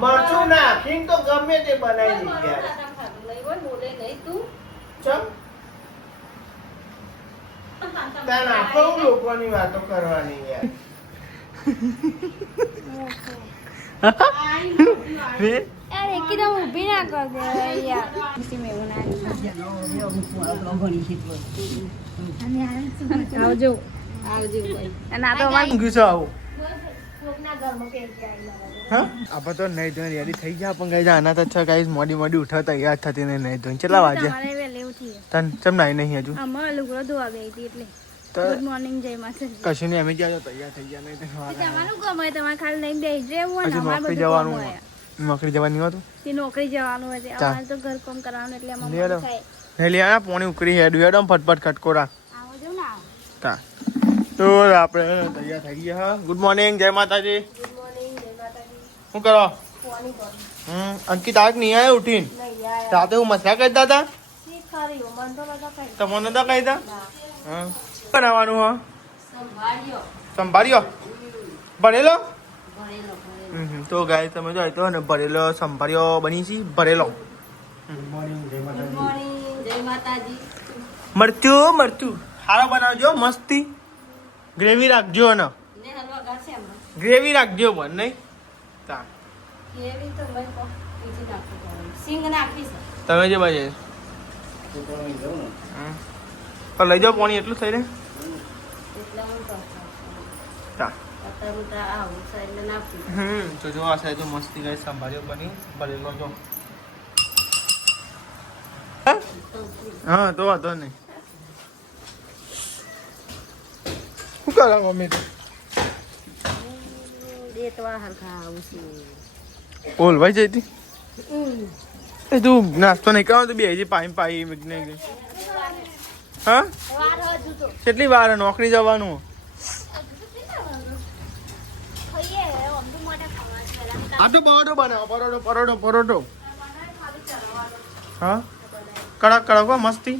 મરચું નાખીને તો ગમે તે બનાવી દે યાર. બોલે નહીં તું ચમ ત્યાં નાખો લોકોની વાતો કરવાની યાર. યાર એકદમ ઊભી ના કર દે યાર. મેં એવું ના આવજો આવજો ભાઈ. અને આ તો અમારે ગુસ્સો આવું કોકના ઘરમાં પેટ જાય હા આપણે તો નહીં ધોઈને રેડી થઈ ગયા પણ ગાઈઝ આના તો છે ગાઈઝ મોડી મોડી ઉઠાતા યાદ થતી ને નહીં ધોઈને કેટલા વાગ્યા તમારે વહેલે ઉઠી તન ચમ નાઈ નહીં હજુ અમારે લુગડો ધોવા ગઈ હતી એટલે તો ગુડ મોર્નિંગ જય માતાજી. કશું નહીં અમે ગયા તૈયાર થઈ ગયા નહીં તો તમારું કામ હોય તમારે ખાલી લઈને બેસી રહેવું અને હજુ અમારે નોકરી બધું કામ જવાનું હોય. નોકરી જવાની હતું તે નોકરી જવાનું હોય છે અમારે તો ઘર કામ કરવાનું એટલે લે અમારે લો. થાય. ને લે આ પોણી ઉકરી હેડ હેડ ફટફટ ખટકો રાખ આવો જો ને આવો. તા તો આપણે તૈયાર થઈ ગયા હા. ગુડ મોર્નિંગ જય માતાજી. ગુડ મોર્નિંગ જય માતાજી. શું કરો ફોની કરો અંકિત આજ નહીં આવ્યો ઉઠીને નહીં યાર રાતે હું મસરા કરતા હતા શી ખરી મન તો નતો કઈ તમને તો કહી દા ના હા બનાવવાનું હા સંભાળ્યો સંભાળ્યો ભરેલો ભણેલો તો ગાય તમે જો તો ને ભરેલો સંભાળ્યો બની છે ભરેલો ગુડ મોર્નિંગ જય માતાજી. મરચું મરચું સારો બનાવજો મસ્તી ગ્રેવી રાખજો ને ને હલવા ગાશે હમણાં ગ્રેવી રાખજો બન નહીં તા કેવી તો ભાઈ કહો બીજી નાખવું પડે. સિંગ નાખીશ તમે જે બાજે પણ લઈ જાઓ પાણી એટલું થઈ રહે એટલા હું કહું તા અત્યારે આવું સાઈડને નાખી તો જો આ સાઈડ મસ્તી ગાય સંભાળ્યો બની ભરેલો જો હા તો વાંધો નહીં શું કરો મમ્મી તો દેતવા હરખા આવું છું. ઓલવાઈ જઈ હતી એ તું નાસ્તો નહીં કરવાનો તો બે હજી પાઈ વિજ્ઞાન ગઈ હા વાર હજુ તો કેટલી વાર નોકરી જવાનું ખાઈએ અમદુ માટે ખાવા આ તો પરોઠો બનાવો પરોઠો હા કડક કડક હો મસ્તી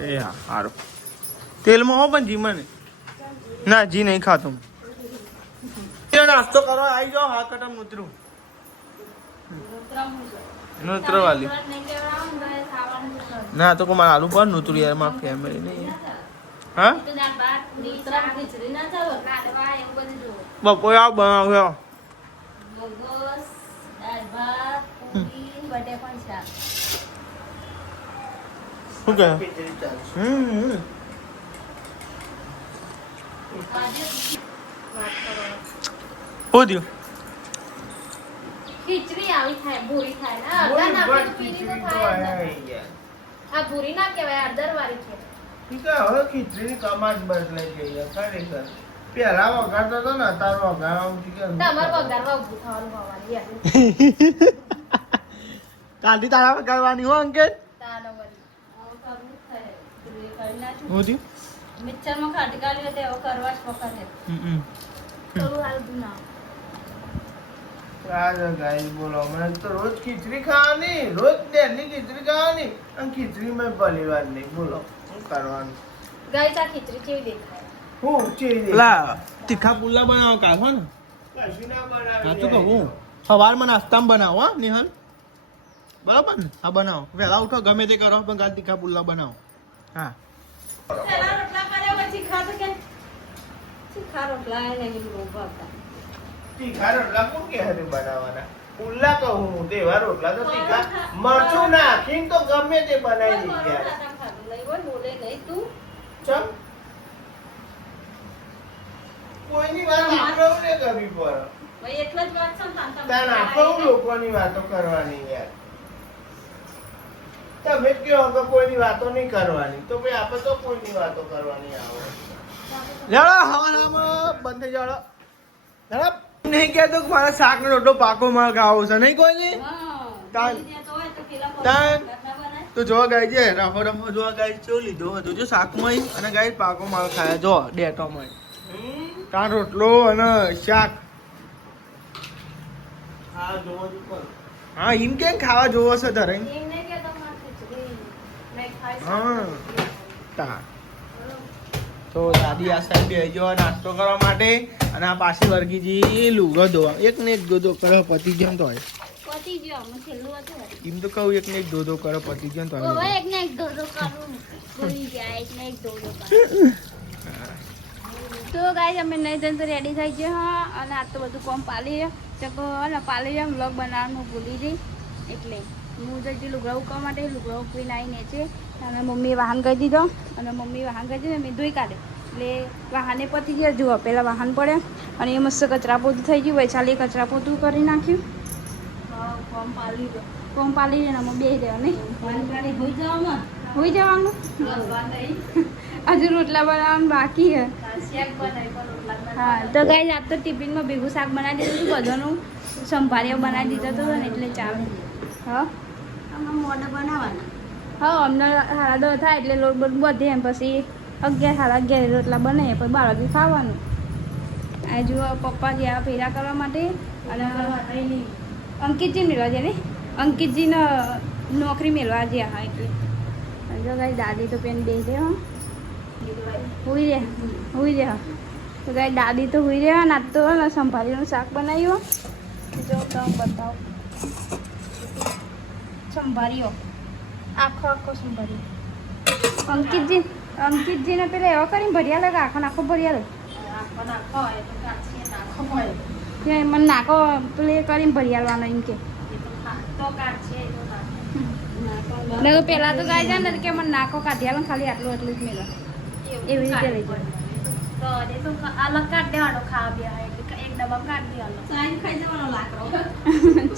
એ હા સારું તેલમાં હો પણ જી મને ના જી નહીં ખાતું નાસ્તો કરો આવી જાઓ હા કટમ નૂતરું નૂતરો વાલી ના તો મારે આલુ પર નૂતરું યાર મારા ફેમિલી નહીં હા ખીચડી ના ચાલો બપોરે આવ બનાવ્યો મગસ દાળ ભાત પૂરી બટેકાનું શાક. શું કહે શું થયું ખીચડી આવી થાય ભૂરી થાય ને અડધા નાખે તો પીલી તો થાય જ ને. આ ભૂરી ના કહેવાય અડધર વાળી છે. હવે ખીચડી કમાટ બદલાઈ ગઈ છે ખરેખર પેલા વગાડતો હતો ને તારો તમારે વઘારવા ઊભું થવાનું હોવાનું યાર. કાંધી તારા વગાડવાની હો અંકિત તાનો વળી. આવું કરવું જ થાય. પૂરી કરી નાખી. શું થયું મિક્સરમાં ખાટી કાઢી હોય તો એવો કરવા જ વખતે. થોડું હાલતું ના ગાઈસ બોલો મને તો રોજ ખીચડી ખાવાની રોજ ડેલી ખીચડી ખાવાની અને ખીચડી મેં પહેલી વાર નહીં બોલો શું કરવાનું ગાઈસ આ ખીચડી કેવી દેખાય હું ચીરી લા તીખા પુલ્લા બનાવો કાઢો ને કશું ના બનાવી હા તો કહું સવારમાં નાસ્તામાં બનાવો હા નિહાલ બરાબર ને હા બનાવો વહેલા ઉઠો ગમે તે કરો પણ કાલ તીખા પુલ્લા બનાવો હા પહેલા રોટલા કર્યા પછી ખાધું કે તીખા રોટલા એ નહીં બહુ ભાવતા. તીખા રોટલા કોણ કે હરે બનાવવાના પુલ્લા કહું તેવા રોટલા તો તીખા મરચું નાખીને તો ગમે તે બનાવી દે યાર ખાધું નહીં હોય બોલે નહીં તું ચમ કોઈની વાત આપણે કરવી પડે ભાઈ એટલે જ વાત છે ને ત્યાં નાખો લોકોની વાતો કરવાની યાર તમે કયો કે કોઈની વાતો નહીં કરવાની તો ભાઈ આપણે તો કોઈની વાતો કરવાની આવે લેડો હવાનામાં બંધ થઈ જાડો લેડો નહીં કહેતો કે મારા શાકનો રોટલો પાકો માં ખાવો છે નહીં કોઈની તાન તો જોવા ગાય છે રફો જોવા ગાય ચો લીધો હતો જો શાકમાં અને ગાય પાકો માલ ખાયા જો ડેટોમાં તાર રોટલો અને શાક હા એમ કેમ ખાવા જોવો છે તારે એમ નહીં કે તમારે ખીચડી નહીં ખાઈ હા શકતી. તા તો દાદી આ સાઈડ બેસી ગયો નાસ્તો કરવા માટે અને આ પાછી વર્ગીજી લુગડો ધોવા એક ને એક ધોધો કરો પતિ જેમ તો હોય પતી ગયો અમે છેલ્લું હતું એમ તો કહું એક ને એક ધોધો કરો પતિ જેમ તો ઓવે હોય એક ને એક ધોધો કરું ભૂલી ગયા એક ને એક ધોધો કરું તો ગાઈસ અમે નહીં ધન તો રેડી થઈ ગયા હા અને આ તો બધું કોમ પાલી ચકો અને પાલી એમ વ્લોગ બનાવવાનું ભૂલી ગઈ એટલે હું જઈ લુગડા ઉકવા માટે લુગડા ઉકવીને આવીને છે અને મમ્મીએ વાહન કરી દીધો અને મમ્મી વાહન કરી દીધો મેં ધોઈ કાઢે એટલે વાહને પતી ગયા જુઓ પહેલાં વાહન પડે અને એ મસ્ત કચરા પોતું થઈ ગયું વૈશાલી કચરા પોતું કરી નાખ્યું કોમ પાલી દે ને અમે બે દેવા નહીં હોઈ જવાનું હજુ રોટલા બનાવવાનું બાકી છે હા તો ગાઈસ આજ તો ટિફિનમાં ભેગું શાક બનાવી દીધું હતું બધાનું સંભાળ્યો બનાવી દીધો હતો ને એટલે ચાલે હા હા અમને 10:30 થાય એટલે લોટ બોટ બધે એમ પછી 11 11:30 રોટલા બને પછી 12 વાગે ખાવાનું આ જુઓ પપ્પા ગયા ફેરા કરવા માટે અને અંકિતજી મેળવા છે ને અંકિતજીને નોકરી મેળવા ગયા હા એટલે જો ગાઈ દાદી તો પેન દે છે હા હુઈ રે હા તો ગાઈ દાદી તો હુઈ રહ્યા ને આજ તો સંભાળીનું શાક બનાવ્યું જો તમે બતાવો સંભાળ્યો આખો સંભાળ્યો અંકિતજીને પેલા એવા કરીને ભર્યા લાગે આખો ભર્યા લાગે મને નાખો પેલે કરીને ભરિયાલવાનો એમ કે પેલા તો ગાય જાય ને કે મને નાખો કાઢ્યા ખાલી આટલું જ મેળો એવી રીતે લઈ જાય અલગ કાઢ દેવાનો ખાવા બે એક ડબ્બા કાઢ દેવાનો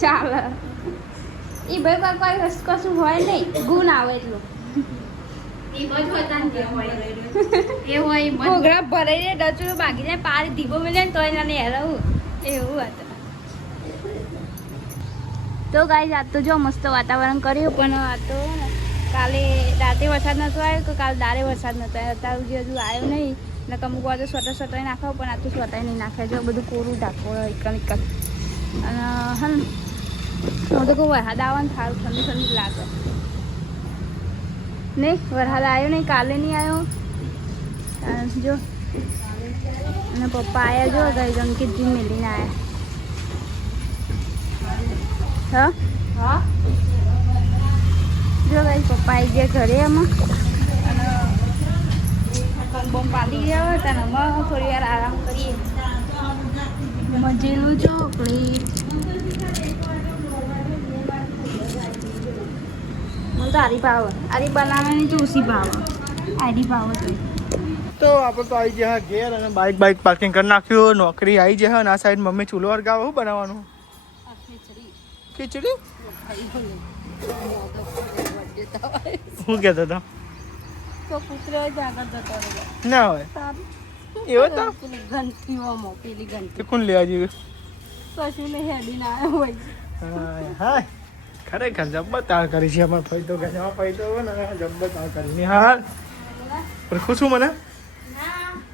ચાલે એ ભાઈ કોઈ કશું હોય નહીં ગુણ આવે એટલું ઘોઘરા ભરાઈ ડચું ભાગી જાય પાર ધીબો મળે ને તો એને હેરાવું એવું હતું તો ગાઈસ આજ તો જો મસ્ત વાતાવરણ કર્યું પણ આ તો કાલે રાતે વરસાદ નહોતો આવ્યો કે કાલે દારે વરસાદ નહોતો આવ્યો અત્યાર સુધી હજુ આવ્યો નહીં ને અમુક વાર તો સ્વેટર નાખો પણ આ તો સ્વેટર નહીં નાખે જો બધું કોરું ઢાંકો એકલ અને હા હું તો કહું વરસાદ આવવાનું સારું ઠંડુ લાગે નહીં વરસાદ આવ્યો નહીં કાલે નહીં આવ્યો જો અને પપ્પા આવ્યા જો ગઈ અંકિતજી મેલીને આવ્યા હા જો ગઈ પપ્પા આવી ગયા ઘરે એમાં અને કંબમ પાડી ગયા હતા ને અમે થોડી વાર આરામ કરીએ મજેલું ચોકલેટ મને તો આરી ભાવ આરી બનાવવાની ચોસી ભાવ આરી ભાવ તો આપણે તો આવી ગયા ઘેર અને બાઇક પાર્કિંગ કરી નાખ્યું નોકરી આવી જાય અને આ સાઈડ મમ્મી ચૂલો વર્ગાવે શું બનાવવાનું ખીચડી શું કહેતો હતો ના હોય એવો તો કોણ લેવા જેવું હા ખરેખર જબ્બત કરી છે અમારે ફાયદો ગજામાં ફાયદો હોય ને જબ્બત કરી હાલ પણ ખુશું મને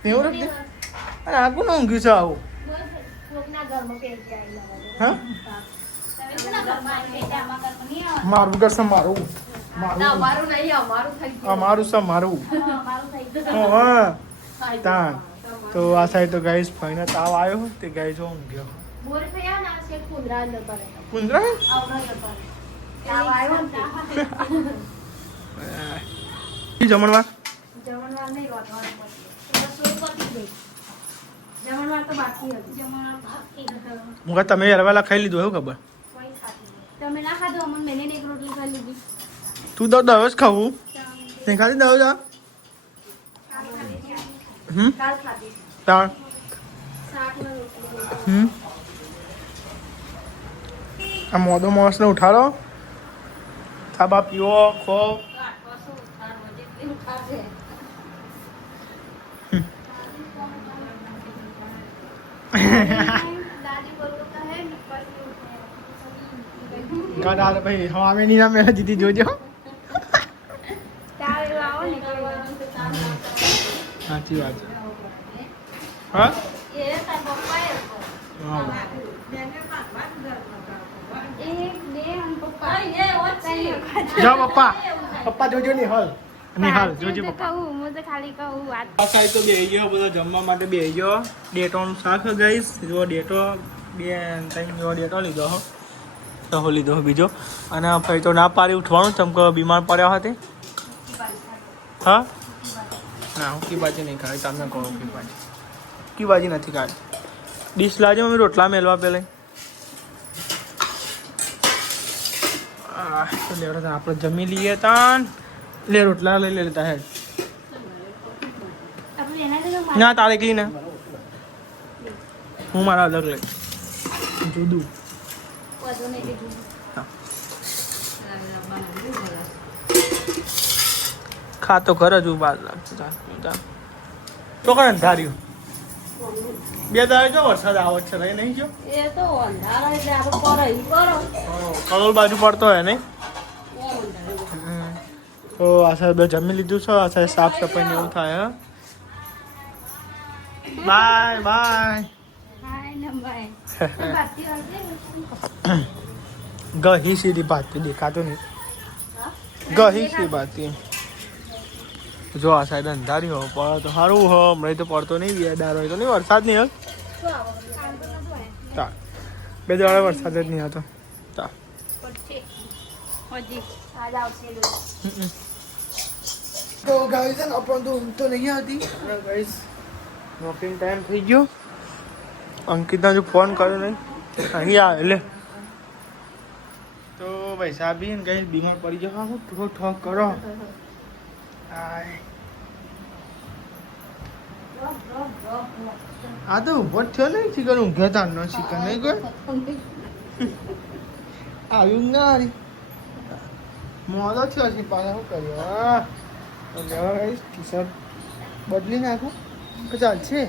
એવું નથી અરે આ કોણ ઊંઘ્યું છે આવું હા મારું કરશે મારું અમારું છે મારું હા તાન તો આ સાઈડ તો ગાઈસ ફાઈને તાવ આવ્યો તે ગાઈસ ઊંઘ્યો કુંદરા જમણવાર મુકા તમે હરવાલા ખાઈ લીધું એવું ખબર તમે ના ખાધું અમને મેને એક રોટલી ખાઈ લીધી તું તો દસ ખાવું તે ખાધી દવ જા કાલ ખાધી તાણ શાક ને રોટલી આ મોદો માણસને ઉઠાડો થાબા પીવો ખો ગાડા ભાઈ હવા ની ના મેં જીતી જોજો સાચી વાત હા જાઓ પપ્પા જોજો નહીં હાલ નિહાલ જોજે પપ્પા હું તો ખાલી કહું વાત આ સાઈડ તો બેહી ગયો બધો જમવા માટે બેહી ગયો ડેટોનું શાક ગાઈસ જો ડેટો 2-3 જો ડેટો લીધો હો તો લીધો બીજો અને ભાઈ તો ના પાડી ઉઠવાનું ચમકો બીમાર પડ્યા હતી હા ના હું કી બાજી નહીં ખાઈ તમને કહો કી બાજી નથી ખાઈ ડીશ લાજો મમ્મી રોટલા મેલવા પેલા તો લેવડો આપણે જમી લઈએ તાન લે રોટલા લઈ લેતા હેડ ના તારે એકલી ને હું મારા અલગ લઈ જુદું ખાતો ઘર જ બાર લાગતું તો કણ ધાર્યું 2 દાડે જો વરસાદ આવત છે રહી નહીં જો એ તો અંધારા એટલે આપણે કરો કલોલ બાજુ પડતો હોય નહીં તો આ સાહેબ જમી લીધું છે આ સાહેબ સાફ સફાઈ ને એવું થાય હા બાય બાય ગહી સીધી ભાતી દેખાતો નહીં ગહી સીધી ભાતી જો આ સાઈડ અંધારી હો પડે તો સારું હો હમણાં તો પડતો નહીં 2 દાડો હોય તો નહીં વરસાદ નહીં તા 2 દાડો વરસાદ જ નહીં હતો તા તો ગાઈસ આપણને તો ઊંઘ તો નહીં હતી ગાઈસ નોકરી ટાઈમ થઈ ગયો અંકિતને જો ફોન કર્યો નહીં અહીં આવે લે તો ભાઈ સાહેબ ને ગાઈસ બીમાર પડી જાવ હું ઠોક ઠોક કરો આ તો ઉભો થયો નહીં શીખર ઊંઘે તાર ન શીખર નહીં કોઈ આવ્યું ના હારી મોડો થયો છે પાછા શું કર્યું ટી શર્ટ બદલી નાખું ચાલશે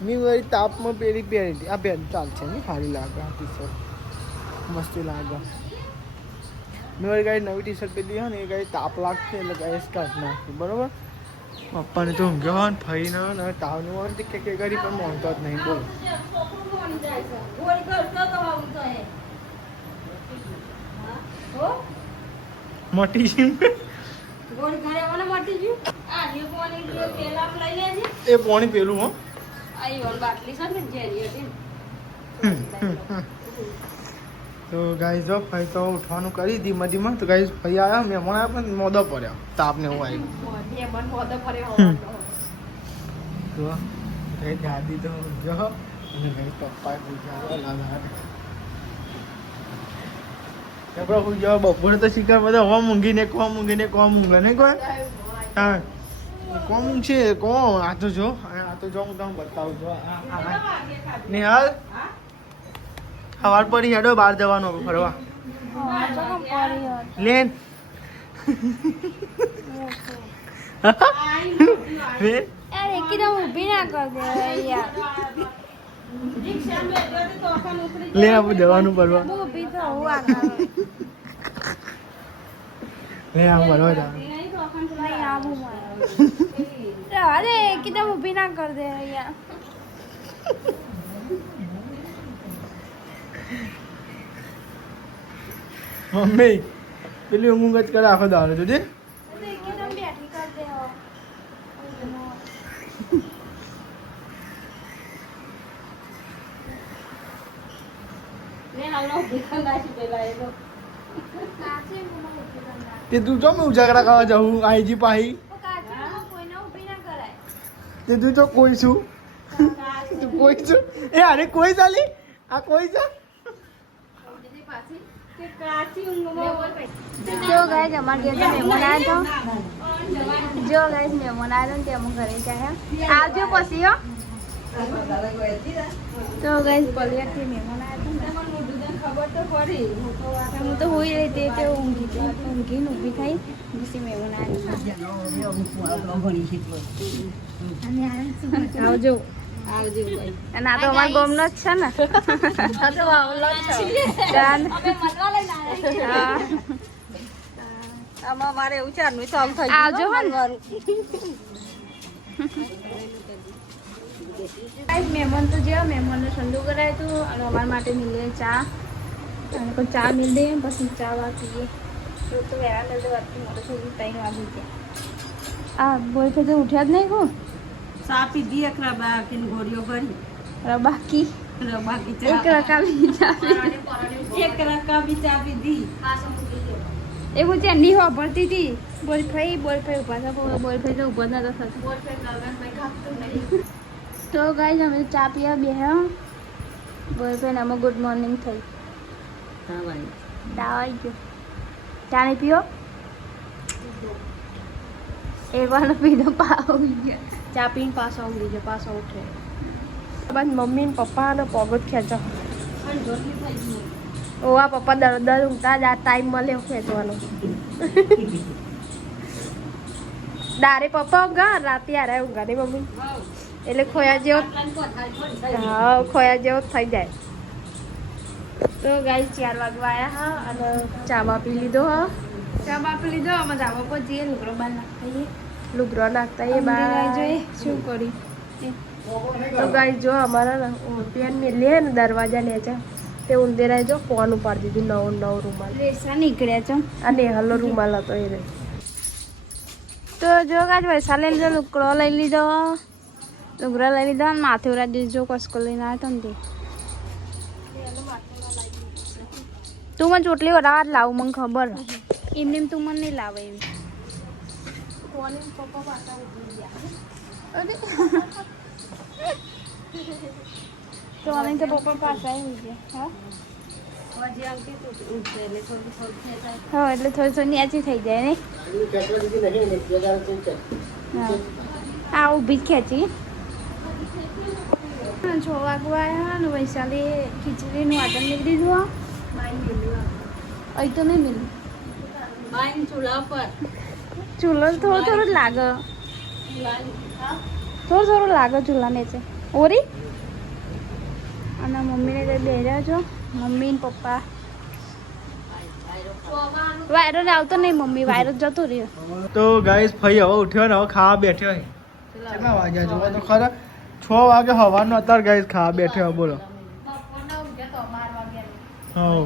મેં વળી તાપમાં પહેરી હતી આ પહેરી ચાલશે નહીં સારી લાગે આ ટી શર્ટ મસ્તી લાગે મેં વળી ગાડી નવી ટી શર્ટ પહેરી હોય ને એ ગાડી તાપ લાગશે એટલે ગાડી કાઢ નાખી બરાબર પપ્પાને તો ઊંઘ્યો હોય ને ફઈને ને તાવનું હોય ને કે ગાડી પણ મોનતો જ નહીં બોલ મોટી છે એ પાણી પેલું હો તો ગાઈસ જો ભાઈ તો ઉઠવાનું કરી ધીમા ધીમા તો ગાઈસ ભાઈ આવ્યા મહેમાન આવ્યા પણ મોદો પડ્યો તાપને હું આવી દાદી તો જો અને ભાઈ પપ્પા પૂછ્યા બપોરે તો શિકાર બધા હવા મૂંગીને કોમ મૂંગે નહીં કોઈ હા કોમ છે કોમ આ તો જો હું તમને બતાવું છું નિહાલ સવાર પડી હેડો બહાર જવાનું ફરવા લેન લે આપણે જવાનું ફરવા લે આમ ફરવા અરે કીધા ઊભી ના કર દે યાર મમ્મી પેલી ઊંઘ જ કરે આખો દાડો જોજે તે તું ચો મેં ઉજાગરા કરવા જાઉં આઈજી પાહી તે તું તો કોઈ છું તું કોઈ છું એ અરે કોઈ ચાલી આ કોઈ છે જો ગાઈસ અમાર ઘરે મહેમાન આવ્યા જો ગાઈસ મહેમાન આવ્યા ને અમે ઘરે ગયા આવજો પછી હો તો ગાઈસ પલિયાથી મહેમાન આવ્યા ખબર તો પડી હું તો હોઈ રહી તે ઊંઘીને ઊભી થઈ પછી મહેમાન આવ્યા આવજો અને આ તો અમારા ગામનો જ છે ને મારે એવું ચારનું ચાલુ થઈ આવજો મહેમાન તો જ્યાં મહેમાનને ઠંડુ કરાય હતું અને અમારા માટે મિલે ચા અને કોઈ ચા મિલ દે પછી ચા વા પીએ રોજ તો વહેલા નજર વાતથી મોડું સુધી 3 વાગી ગયા આ બોલ તો ઉઠ્યા જ નહીં કો ચા પીધી એક રબા કે ગોળીઓ ભરી બાકી બાકી એક રકાબી ચા એક રકાબી ચા પીધી એવું છે ની વાપરતી હતી બોલફાઈ ઊભા હતા બોલફાઈ તો ઊભા નતો થતો તો ગાઈસ અમે ચા પીવા બેહ્યા બોલફાઈ આમાં ગુડ મોર્નિંગ થઈ દાવાઈ ગયો ચા નહીં પીવો એક વાર પીધો પાવ ગયા ચા પીને પાછો ઊંઘી ગયો પાછો ઉઠે બાદ મમ્મી ને પપ્પા ને પગત ખેંચો ઓવા પપ્પા દર ઊંઘતા જ આ ટાઈમ મળ્યો ખેંચવાનો દારે પપ્પા ઊંઘા રાતે આરે ઊંઘા નહીં મમ્મી એટલે ખોયા જેવો હા ખોયા જેવો થઈ જાય તો ગાઈ 4 વાગવા આવ્યા હા અને ચા પી લીધો હા ચા પી લીધો અમે ધાબા પર જઈએ લુગડો બહાર નાખતા એ બહાર જોઈએ શું કરી તો ગાઈ જો અમારા પેન મેલી હે ને દરવાજા નીચે તે ઉંદેરાએ જો ફોન ઉપાડી દીધું નવો રૂમાલ રેસા નીકળ્યા છો અને હલો રૂમાલ હતો એ રે તો જો ગાઈ પૈસા લઈ લીધો લુગડો લઈ લીધો લુગડા લઈ લીધો અને માથે ઉરાડી જો કસકો લઈને આવ્યો ને તું મને ચોટલી વરાવા જ લાવું મને ખબર એમને તું મને નહીં લાવે એવી તો અમે તો પપ્પા પાસે આવી ગયા હા એટલે થોડી ન્યાચી થઈ જાય ને આ ઊભી જ ખેંચી 6 વાગવા આવ્યા ને વૈશાલી ખીચડીનું આટમ નીકળી દીધું અહીં તો નહીં મિલું ચૂલા પર ચૂલો થોડું લાગે થોડું લાગે ચૂલા નીચે ઓરી અને મમ્મીને કઈ બેર્યા છો મમ્મી ને પપ્પા વાયરો ને આવતો નહીં મમ્મી વાયરો જતો રહ્યો તો ગાઈસ ભાઈ હવે ઉઠ્યો ને હવે ખાવા બેઠ્યો છે કેટલા વાગ્યા જોવો તો ખરા 6 વાગે હવાનો અત્યારે ગાઈસ ખાવા બેઠ્યો બોલો હા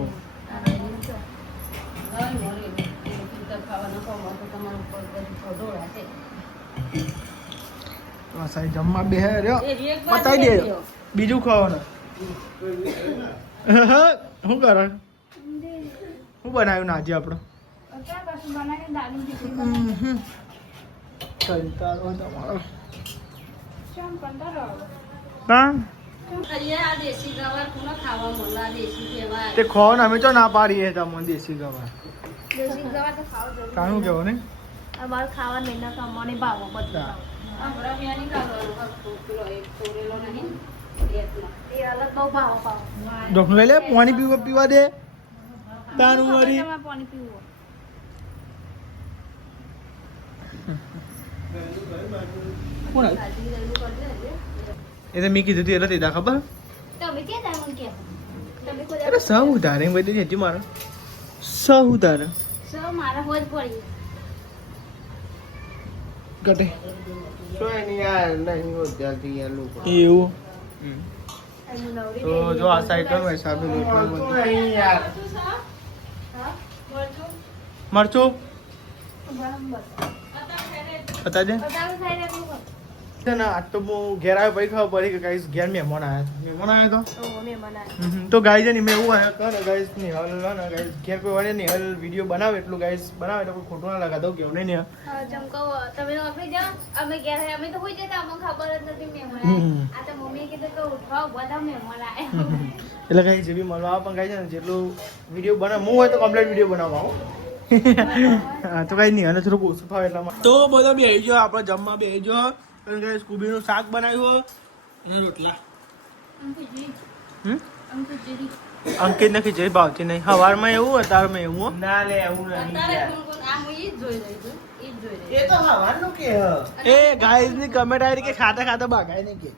સાહેબ જમવા બે રહ્યો પતાવી દેજો બીજું ખાવાનું શું કરે શું બનાવ્યું ને આજે આપણે કંટાળો તમારો દેશી ગવાર કોને ખાવા મળે દેશી કહેવાય તે ખો ને અમે તો ના પાડીએ તમને દેશી ગવાર દેશી ગવા તો ખાવ જરૂર કાણું કેવો ને અમારે ખાવા નહીં ના કમવાની ભાવો બધા હમણાં બિયાની ખાવાનું પેલો એક તોરેલો નહીં એ અલગ બહુ ભાવો પાવ ડોક્ટર લઈ લે પાણી પીવા દે તારું મરી પાણી પીવું કોણ એ તો મેં કીધું તું એટલે તેદા ખબર તમે ક્યાં જાય મને કે તમે કોઈ અરે સૌ ઉધારે એમ બધી હજી મારો સૌ ઉધારે સો મારા હોજ પડી કટે એવું તો જો આ સાયકલ માં હિસાબે મરચું બતાજે છે ને આજ તો હું ઘેર આવ્યો પછી ખબર પડી કે ગાઈસ ઘેર મહેમાન આવ્યા તો ગાઈસ ને મેં એવું આવ્યા કરે ગાઈસ નિહાલ ને ગાઈસ ઘેર કોઈ વાળે નિહાલ વિડીયો બનાવે એટલું ગાઈસ બનાવે એટલે કોઈ ખોટું ના લગાતો કેવું નહીં ને જમ કહો તમે નોકરી જાઓ અમે ઘેર અમે તો હોઈ જતા અમને ખબર જ નથી મહેમાન આ તો મમ્મી કીધું કે ઉઠવા બધા મહેમાન આવ્યા એટલે ગાઈસ જે બી મળવા આવે પણ ગાઈસ ને જેટલું વિડીયો બનાવ હું હોય તો કમ્પ્લીટ વિડીયો બનાવવા આવું હા તો કઈ નહીં અને થોડુંક ઓછું ફાવે એટલા તો બધો બેસી ગયો આપણે જમવા બેસી ગયો અને ગાઈસ કુબીનું શાક બનાવ્યું અને રોટલા અંકિત ને ખીચડી ભાવતી નહીં સવારમાં એવું અત્યારમાં એવું ના લે એવું એ તો હવાનું કે એ ગાઈસ ની કમેન્ટ આવી કે ખાતા ખાતા ભાગાય ને કે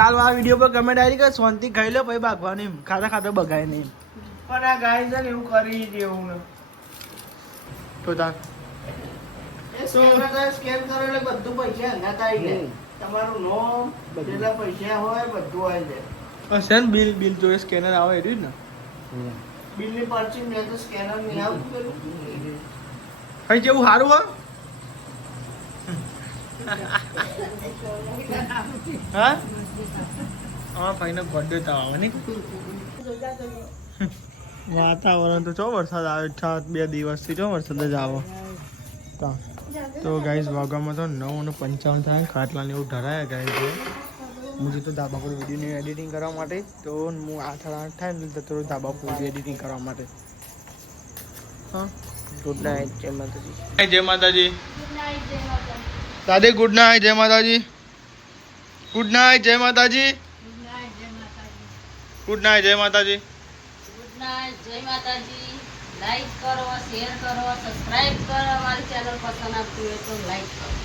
કાલ આ વિડીયો પર કમેન્ટ આવી કે શાંતિ ખાઈ લો પછી ભાગવાનું એમ ખાતા ખાતા બગાય નહીં પણ આ ગાઈસ ને એવું કરી દેવું ને તો તાર સ્કેન કરો એટલે બધું પૈસા અંગાત આવી જાય તમારું નામ જેટલા પૈસા હોય બધું આવી જાય બિલ જોઈએ સ્કેનર આવે એટલું જ ને બિલની પરચી મેં તો સ્કેનર નહીં આવતું પેલું કઈ જેવું સારું હા હા હા ભાઈને બર્થડે તો આવે નહીં વાતાવરણ તો ચો વરસાદ આવે 2 દિવસથી ચો વરસાદ જ આવો તો ગાઈઝ વાગવામાં તો 9:55 થાય ખાટલાને એવું ઢરાયા ગાઈઝ હું જતો ધાબા પર વિડીયોની એડિટિંગ કરવા માટે તો હું 8:30 થાય ને તો ધાબા પર એડિટિંગ કરવા માટે હા ગુડ નાઇટ જય માતાજી જય માતાજી દાદી ગુડ નાઇટ જય માતાજી ગુડ નાઇટ જય માતાજી ગુડ નાઇટ જય માતાજી ગુડ નાઇટ જય માતાજી લાઈક કરો શેર કરો સબસ્ક્રાઇબ કરો અમારી ચેનલ પસંદ આવતી હોય તો લાઈક કરો